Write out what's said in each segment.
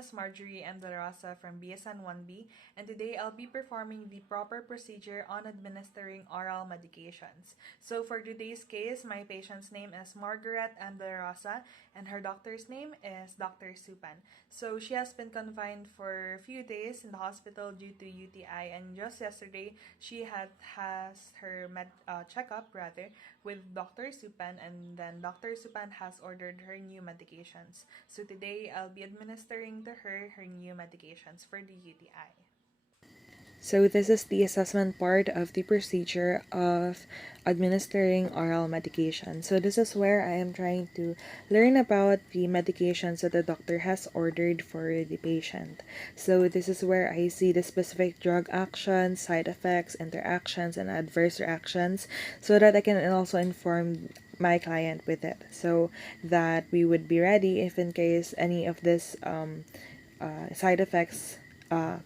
is Marjorie and Dela Rosa from BSN1-B, and today I'll be performing the proper procedure on administering oral medications. So for today's case, my patient's name is Margaret and Dela Rosa, and her doctor's name is Dr. Supan. So she has been confined for a few days in the hospital due to UTI, and just yesterday she has her checkup with Dr. Supan, and then Dr. Supan has ordered her new medications. So today I'll be administering to her new medications for the UTI. So this is the assessment part of the procedure of administering oral medication. So this is where I am trying to learn about the medications that the doctor has ordered for the patient. So this is where I see the specific drug actions, side effects, interactions, and adverse reactions, so that I can also inform my client with it, so that we would be ready if in case any of this side effects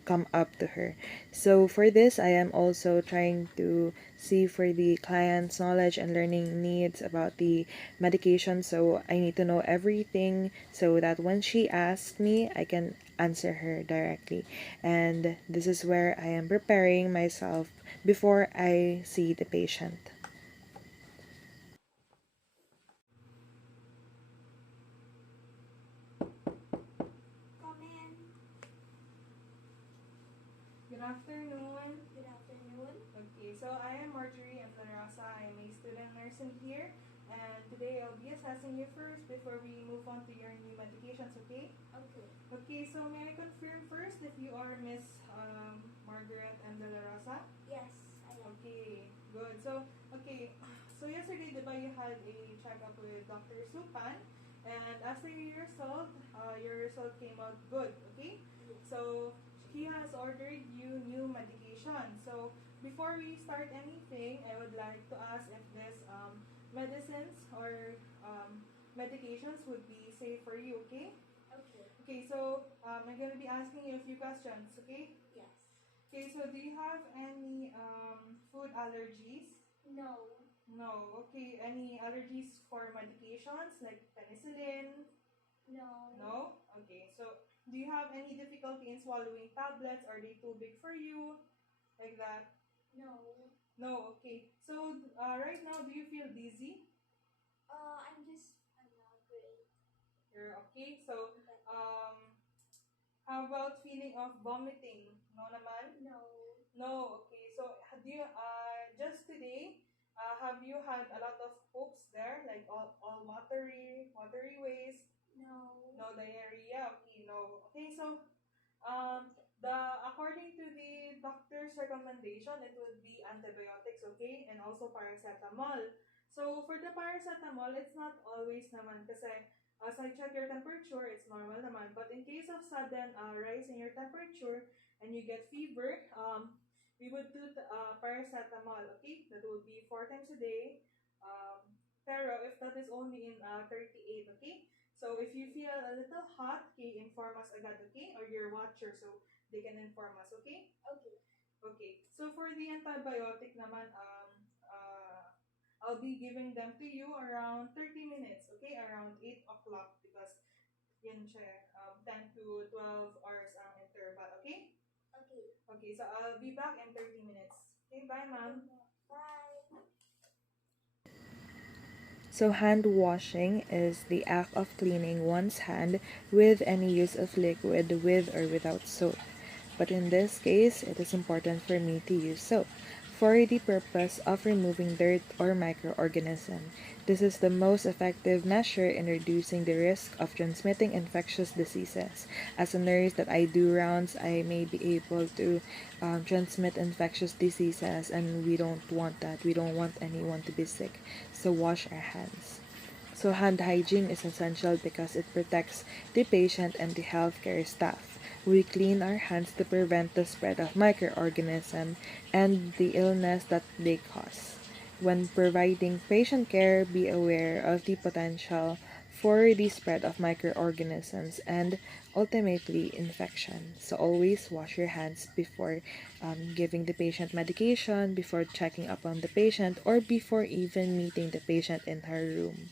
come up to her. So for this, I am also trying to see for the client's knowledge and learning needs about the medication. So I need to know everything so that when she asks me, I can answer her directly. And this is where I am preparing myself before I see the patient. Come in. Good afternoon. Good afternoon. Okay, so I am Marjorie and Dela Rosa. I am a student nurse in here, and today I'll be assessing you first before we move on to your new medications, okay? Okay. Okay, so may I confirm first if you are Miss Margaret and Dela Rosa? Yes, I am. Okay, good. So yesterday, diba, you had a checkup with Dr. Supan, and after your result came out good, okay? Yes. So he has ordered you new medication. So before we start anything, I would like to ask if this medicines or medications would be safe for you, okay? Okay. Okay, so I'm gonna be asking you a few questions, okay? Yes. Okay, so do you have any food allergies? No. No. Okay, any allergies for medications like penicillin? No. No? Okay, so do you have any difficulty in swallowing tablets? Are they too big for you? Like that? No. No, okay. So right now, do you feel dizzy? I'm not great. You're okay? So how about feeling of vomiting? No naman? No. No, okay. So, do you, just today, have you had a lot of poops there? Like all watery ways? No. No diarrhea? Okay, no. Okay, so, according to the doctor's recommendation, it would be antibiotics, okay? And also paracetamol. So, for the paracetamol, it's not always naman kasi as I check your temperature, it's normal naman. But in case of sudden rise in your temperature and you get fever, we would do paracetamol, okay? That would be 4 times a day. Pero if that is only in 38, okay? So if you feel a little hot, okay, inform us agad, okay? Or your watcher so they can inform us, okay? Okay. Okay. So for the antibiotic naman, I'll be giving them to you around 30 minutes, okay? Around 8 o'clock because yan siya, 10 to 12 hours ang interval, okay? Okay. Okay, so I'll be back in 30 minutes. Okay, bye, ma'am. Bye. So hand washing is the act of cleaning one's hand with any use of liquid with or without soap. But in this case, it is important for me to use soap for the purpose of removing dirt or microorganism. This is the most effective measure in reducing the risk of transmitting infectious diseases. As a nurse that I do rounds, I may be able to transmit infectious diseases, and we don't want that. We don't want anyone to be sick. So wash our hands. So hand hygiene is essential because it protects the patient and the healthcare staff. We clean our hands to prevent the spread of microorganisms and the illness that they cause. When providing patient care, be aware of the potential for the spread of microorganisms and ultimately infection. So always wash your hands before giving the patient medication, before checking up on the patient, or before even meeting the patient in her room.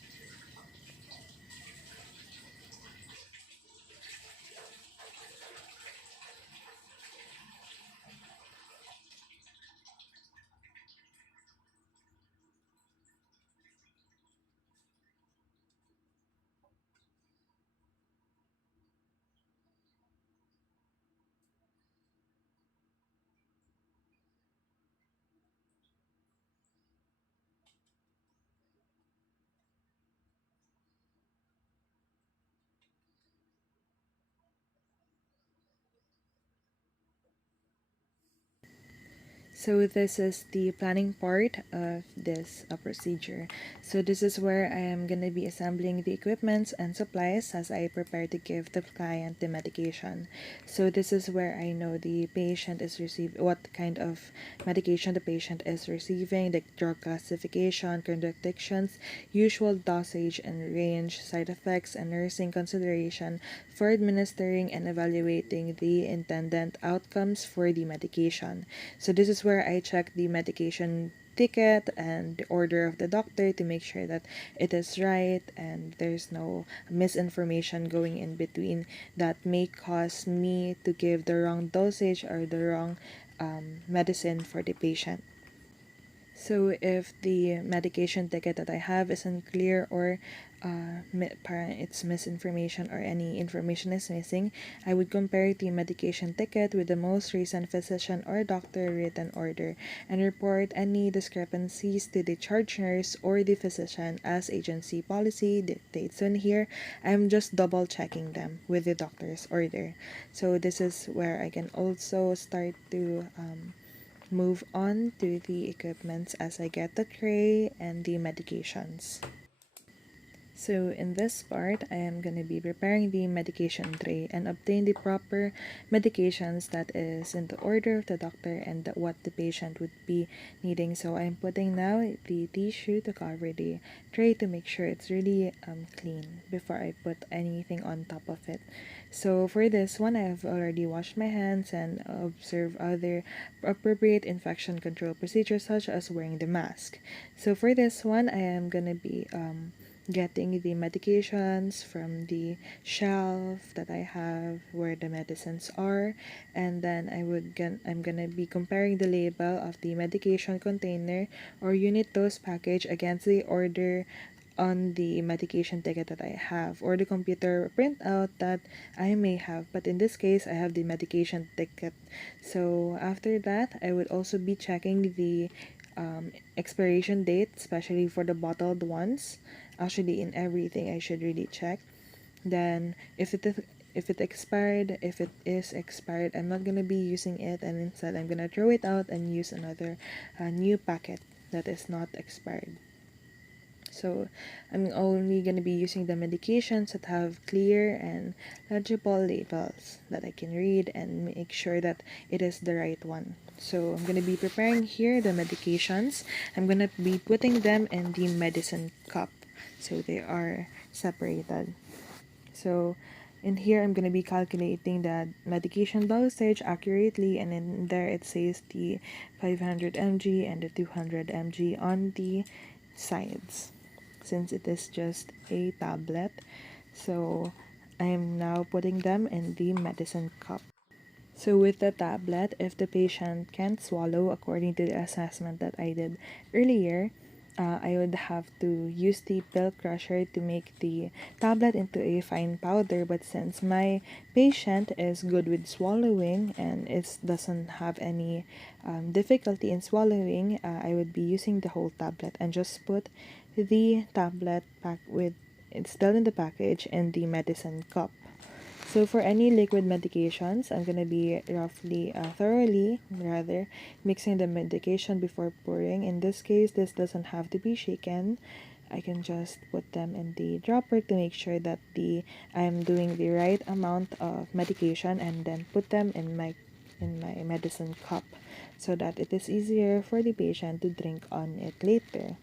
So this is the planning part of this procedure. So this is where I am going to be assembling the equipments and supplies as I prepare to give the client the medication. So this is where I know the patient is receiving, what kind of medication the patient is receiving, the drug classification, contradictions, usual dosage and range, side effects, and nursing consideration for administering and evaluating the intended outcomes for the medication. So this is where I check the medication ticket and the order of the doctor to make sure that it is right and there's no misinformation going in between that may cause me to give the wrong dosage or the wrong medicine for the patient. So if the medication ticket that I have isn't clear or it's misinformation or any information is missing, I would compare the medication ticket with the most recent physician or doctor written order and report any discrepancies to the charge nurse or the physician as agency policy dictates. So in here, I'm just double checking them with the doctor's order. So this is where I can also start to move on to the equipments as I get the tray and the medications. So in this part, I am going to be preparing the medication tray and obtain the proper medications that is in the order of the doctor and what the patient would be needing. So I'm putting now the tissue to cover the tray to make sure it's really clean before I put anything on top of it. So for this one, I have already washed my hands and observed other appropriate infection control procedures such as wearing the mask. So for this one, I am going to be getting the medications from the shelf that I have where the medicines are, and then I'm gonna be comparing the label of the medication container or unit dose package against the order on the medication ticket that I have or the computer printout that I may have, but in this case I have the medication ticket. So after that, I would also be checking the expiration date, especially for the bottled ones. Actually, in everything I should really check. Then if it is expired, I'm not gonna be using it, and instead I'm gonna throw it out and use another new packet that is not expired. So I'm only going to be using the medications that have clear and legible labels that I can read and make sure that it is the right one. So I'm going to be preparing here the medications. I'm going to be putting them in the medicine cup so they are separated. So in here, I'm going to be calculating that medication dosage accurately, and in there it says the 500 mg and the 200 mg on the sides since it is just a tablet. So I'm now putting them in the medicine cup. So with the tablet, if the patient can't swallow according to the assessment that I did earlier, I would have to use the pill crusher to make the tablet into a fine powder. But since my patient is good with swallowing and it doesn't have any difficulty in swallowing, I would be using the whole tablet and just put the tablet pack with it's still in the package and the medicine cup. So for any liquid medications, I'm going to be thoroughly mixing the medication before pouring. In this case, this doesn't have to be shaken. I can just put them in the dropper to make sure that I'm doing the right amount of medication and then put them in my medicine cup so that it is easier for the patient to drink on it later.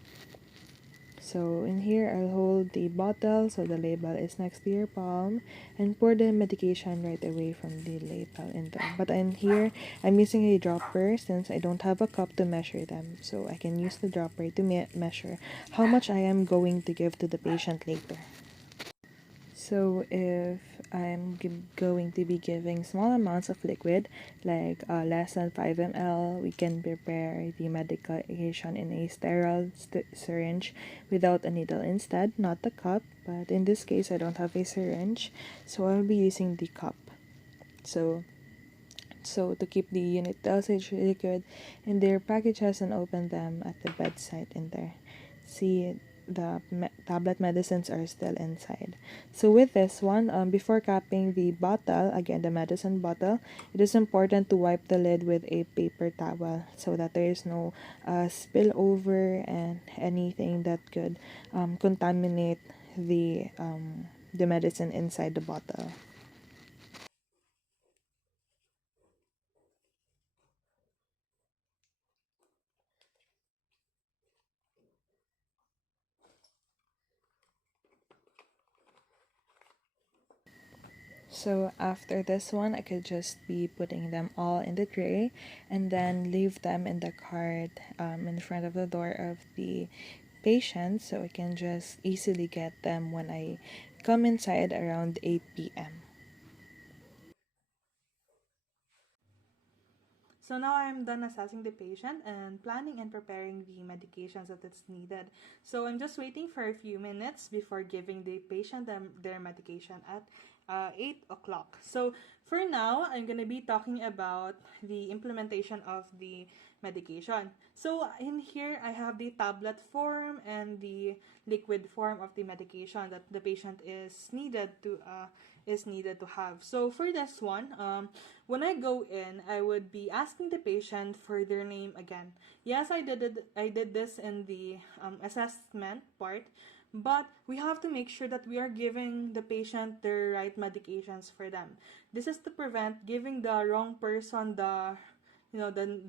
So in here, I'll hold the bottle so the label is next to your palm and pour the medication right away from the label in there. But in here, I'm using a dropper since I don't have a cup to measure them. So I can use the dropper to measure how much I am going to give to the patient later. So if I'm going to be giving small amounts of liquid, like less than 5 ml, we can prepare the medication in a sterile syringe without a needle instead, not the cup. But in this case, I don't have a syringe, so I'll be using the cup. So to keep the unit dosage liquid in their packages and open them at the bedside in there. See, tablet medicines are still inside. So with this one, before capping the bottle, again the medicine bottle, it is important to wipe the lid with a paper towel so that there is no spillover and anything that could contaminate the medicine inside the bottle. So after this one, I could just be putting them all in the tray and then leave them in the cart in front of the door of the patient so I can just easily get them when I come inside around 8 p.m. So now I'm done assessing the patient and planning and preparing the medications that is needed. So I'm just waiting for a few minutes before giving the patient their medication at 8 o'clock. So for now, I'm going to be talking about the implementation of the medication. So in here, I have the tablet form and the liquid form of the medication that the patient is needed to have. So for this one, when I go in, I would be asking the patient for their name again. Yes, I did it. I did this in the assessment part, but we have to make sure that we are giving the patient the right medications for them. This is to prevent giving the wrong person the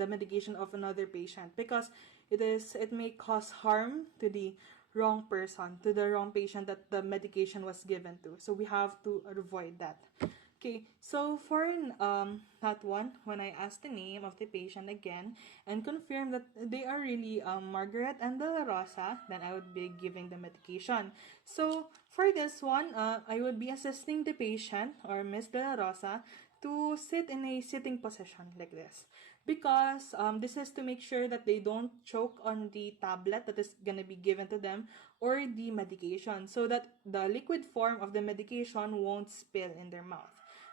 medication of another patient, because it may cause harm to the wrong person, to the wrong patient that the medication was given to. So we have to avoid that. Okay, so for that one, when I ask the name of the patient again and confirm that they are really Margaret and Dela Rosa, then I would be giving the medication. So for this one, I would be assisting the patient or Miss Dela Rosa to sit in a sitting position like this, because this is to make sure that they don't choke on the tablet that is going to be given to them or the medication, so that the liquid form of the medication won't spill in their mouth,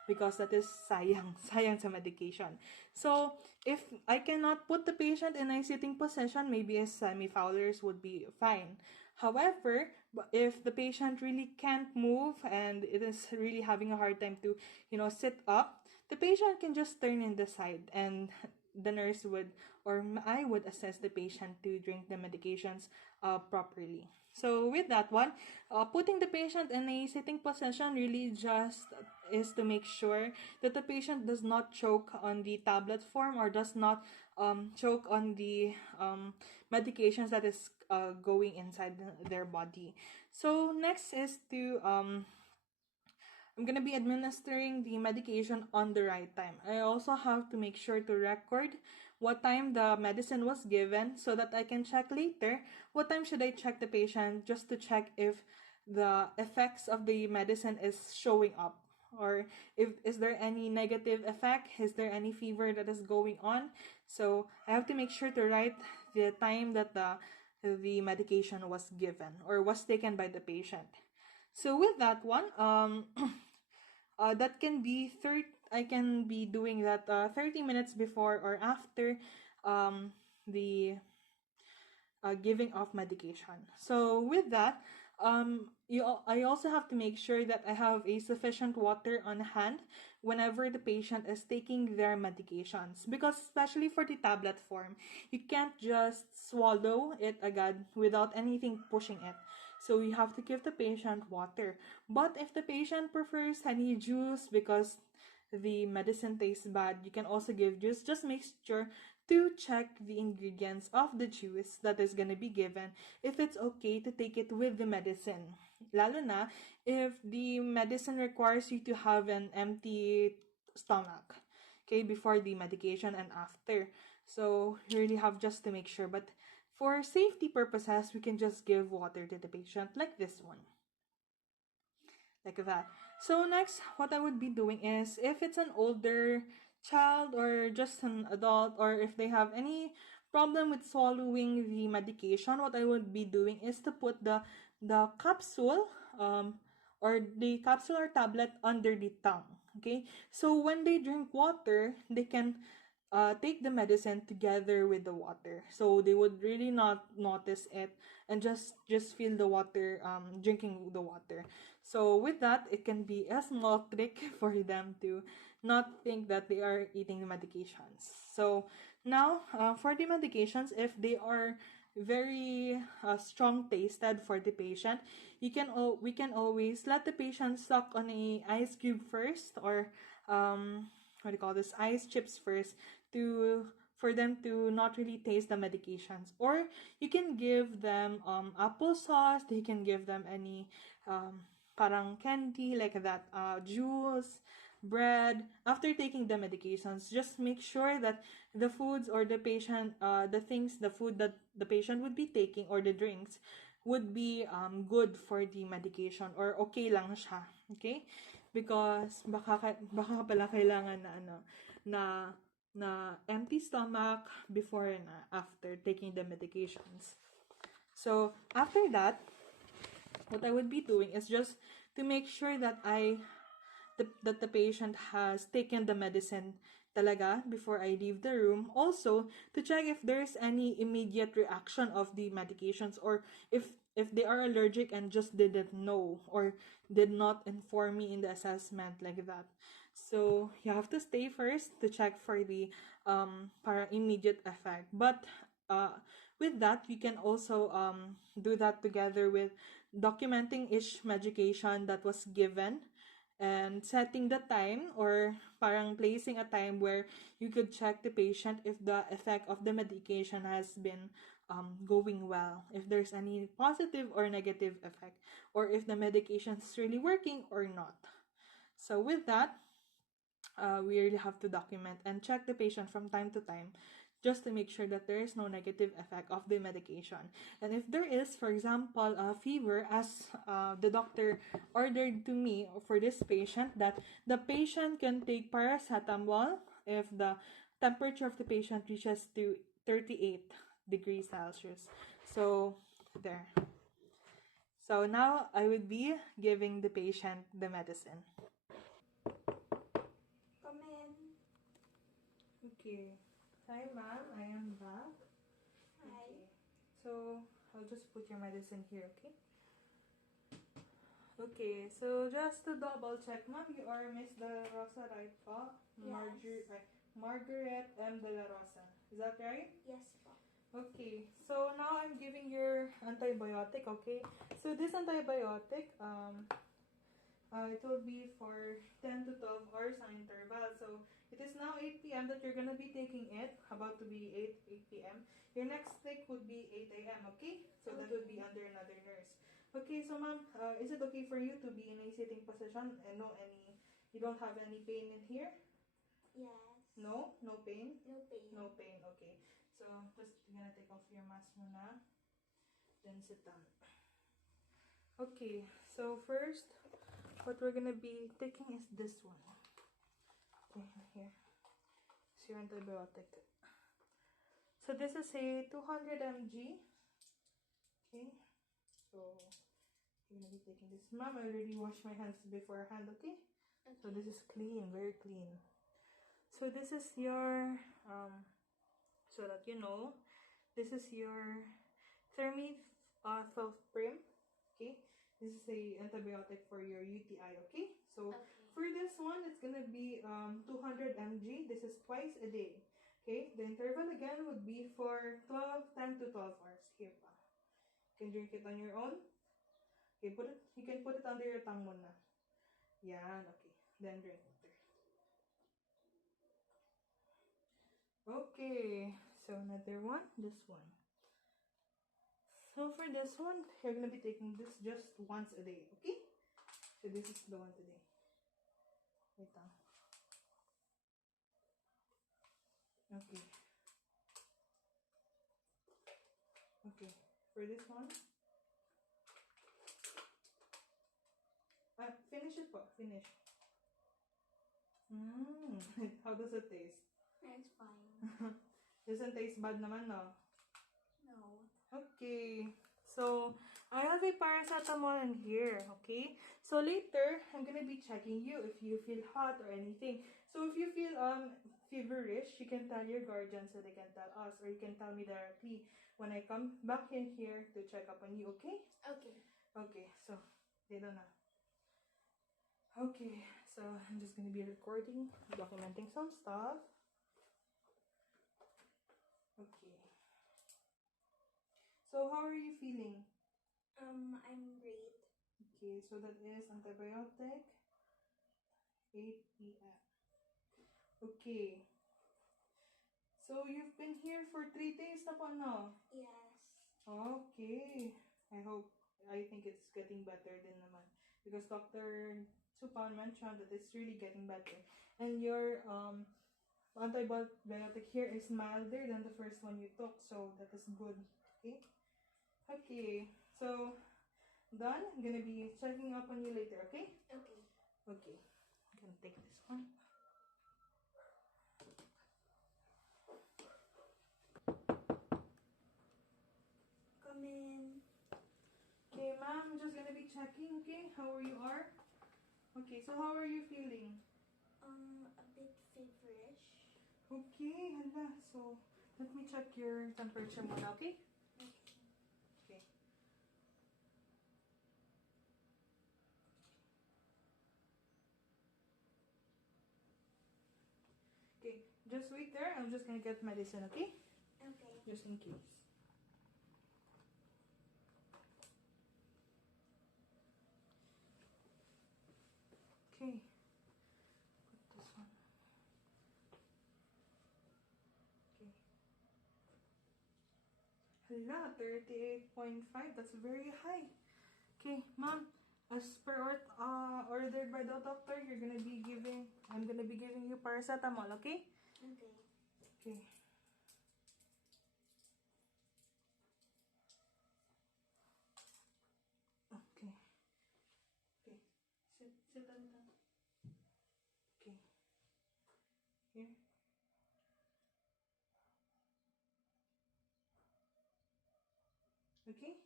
because that is sayang sa medication. So if I cannot put the patient in a sitting position, maybe a semi-Fowler's would be fine. However, if the patient really can't move and it is really having a hard time to, sit up, the patient can just turn in the side, and the nurse would, or I would assess the patient to drink the medications properly. So with that one, putting the patient in a sitting position really just is to make sure that the patient does not choke on the tablet form or does not choke on the medications that is going inside their body. So next is to I'm gonna be administering the medication on the right time. I also have to make sure to record what time the medicine was given so that I can check later what time should I check the patient, just to check if the effects of the medicine is showing up, or if is there any negative effect, is there any fever that is going on. So I have to make sure to write the time that the medication was given or was taken by the patient. So with that one, that can be I can be doing that 30 minutes before or after the giving of medication. So with that, I also have to make sure that I have a sufficient water on hand whenever the patient is taking their medications, because especially for the tablet form, you can't just swallow it agad without anything pushing it. So you have to give the patient water. But if the patient prefers honey juice because the medicine tastes bad, you can also give juice. Just make sure to check the ingredients of the juice that is going to be given, if it's okay to take it with the medicine. Lalo na if the medicine requires you to have an empty stomach, okay, before the medication and after. So you really have just to make sure. But for safety purposes, we can just give water to the patient like this one, like that. So next, what I would be doing is, if it's an older child or just an adult, or if they have any problem with swallowing the medication, what I would be doing is to put the capsule or the capsule or tablet under the tongue. Okay, so when they drink water, they can take the medicine together with the water, so they would really not notice it and just feel the water, drinking the water. So with that, it can be a small trick for them to not think that they are eating the medications. So now, for the medications, if they are very strong tasted for the patient, we can always let the patient suck on a ice cube first, or what do you call this, ice chips first, to for them to not really taste the medications. Or you can give them applesauce. They can give them any parang candy like that, juice, bread after taking the medications. Just make sure that the foods or the food that the patient would be taking, or the drinks, would be good for the medication, or okay lang siya. Okay? Because baka pala kailangan na na empty stomach before and after taking the medications. So after that, what I would be doing is just to make sure that that the patient has taken the medicine talaga before I leave the room. Also, to check if there's any immediate reaction of the medications, or if they are allergic and just didn't know, or did not inform me in the assessment, like that. So you have to stay first to check for the para immediate effect. But with that, we can also do that together with documenting each medication that was given, and setting the time, or parang placing a time where you could check the patient if the effect of the medication has been going well, if there's any positive or negative effect, or if the medication is really working or not. So with that, we really have to document and check the patient from time to time, just to make sure that there is no negative effect of the medication. And if there is, for example, a fever, as the doctor ordered to me for this patient, that the patient can take paracetamol if the temperature of the patient reaches to 38 degrees Celsius. So there. So now I would be giving the patient the medicine. Come in. Okay. Hi, ma'am. I am back. Hi. Okay. So, I'll just put your medicine here, okay? Okay, so just to double check, ma'am, you are Miss Dela Rosa, right po? Yes. Margaret M. Dela Rosa. Is that right? Yes po. Okay, so now I'm giving your antibiotic, okay? So this antibiotic, it will be for 10 to 12 hours on interval. So it is now 8 p.m. that you're gonna be taking it. About to be 8 p.m. Your next take would be 8 a.m. Okay? So that would be under another nurse. Okay, so ma'am, is it okay for you to be in a sitting position and you don't have any pain in here? Yes. No? No pain? No pain. No pain, okay. So just gonna take off your mask muna. Then sit down. Okay, so first, what we're gonna be taking is this one. Okay, here. It's your antibiotic. So this is a 200 mg. Okay, so you're gonna be taking this. Ma'am, I already washed my hands beforehand, okay? So this is clean, very clean. So this is your, so that you know, this is your Thermethoprim. Okay, this is a antibiotic for your UTI. Okay, so for this one, it's gonna be 200 mg. This is twice a day. Okay, the interval again would be for 10 to 12 hours. Here pa. You can drink it on your own. Okay, you can put it under your tongue muna. Yan, okay. Then drink water. Okay, so another one, this one. So for this one, you're gonna be taking this just once a day, okay? So this is the one today. Wait lang. Okay. Okay. For this one, finish it po. Finish. How does it taste? It's fine. Doesn't taste bad naman, no? No. Okay. So, I have a paracetamol in here, okay? So, later, I'm gonna be checking you if you feel hot or anything. So, if you feel feverish, you can tell your guardian so they can tell us, or you can tell me directly when I come back in here to check up on you, okay? Okay. Okay, so, dito na. Okay, so I'm just gonna be recording, documenting some stuff. Okay. So, how are you feeling? I'm great. Okay, so that is antibiotic, 8 p.m. Okay. So, you've been here for 3 days na po, no? Yes. Okay. I think it's getting better din naman. Because Dr. Supan mentioned that it's really getting better. And your antibiotic here is milder than the first one you took. So, that is good. Okay? Okay. So, done. I'm gonna be checking up on you later, okay? Okay. Okay. I'm gonna take this one. Come in. Okay, ma'am, I'm just gonna be checking, okay, how you are. Okay, so how are you feeling? A bit feverish. Okay, hala. So, let me check your temperature muna, okay? Okay. Okay. Okay, just wait there. I'm just gonna get medicine, okay? Okay. Just in case. Okay. Put this one. Okay. Hala, 38.5. That's very high. Okay, ma'am. As per ordered by the doctor, I'm gonna be giving you paracetamol, okay? Okay. Okay. Okay. Okay. Sit down. Okay. Here. Okay?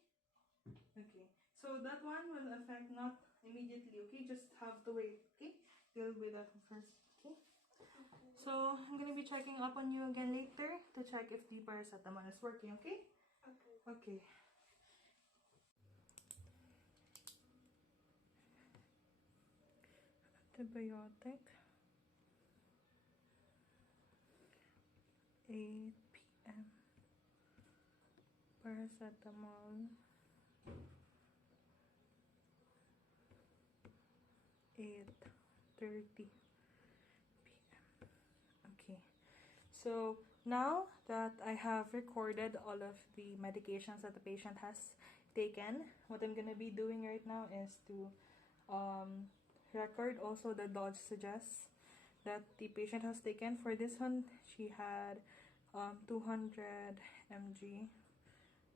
Okay. So that one will affect not immediately, okay? Just have to wait, okay? Deal with that first, okay? So I'm gonna be checking up on you again later to check if the paracetamol is working, okay? Okay. Okay. Antibiotic. 8 p.m. Paracetamol. 8:30 p.m. Okay. So now that I have recorded all of the medications that the patient has taken, what I'm gonna be doing right now is to record also the dosages that the patient has taken. For this one, she had 200 mg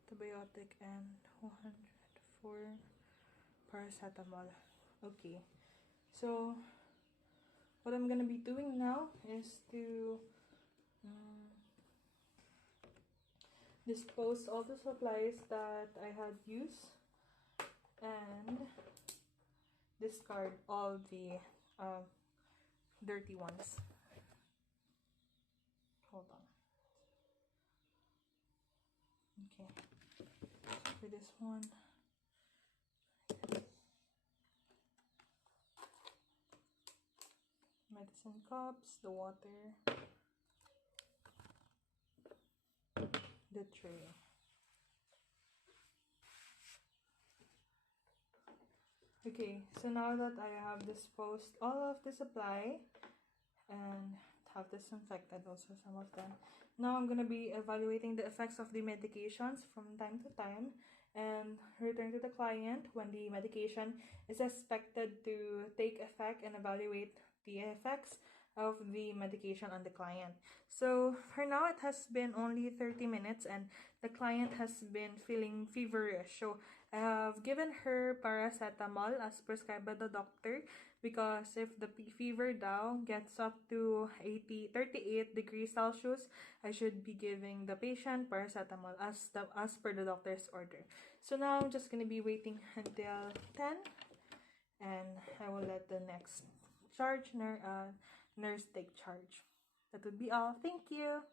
antibiotic and 200 for paracetamol. Okay, so what I'm gonna be doing now is to dispose all the supplies that I had used and discard all the dirty ones. Hold on. Okay, for this one, medicine cups, the water, the tray. Okay, so now that I have disposed all of the supply and have disinfected also some of them, now I'm gonna be evaluating the effects of the medications from time to time and return to the client when the medication is expected to take effect and evaluate the effects of the medication on the client. So for now, it has been only 30 minutes and the client has been feeling feverish. So I have given her paracetamol as prescribed by the doctor because if the fever now gets up to 38 degrees Celsius, I should be giving the patient paracetamol as per the doctor's order. So now I'm just going to be waiting until 10 and I will let the next nurse take charge. That would be all. Thank you.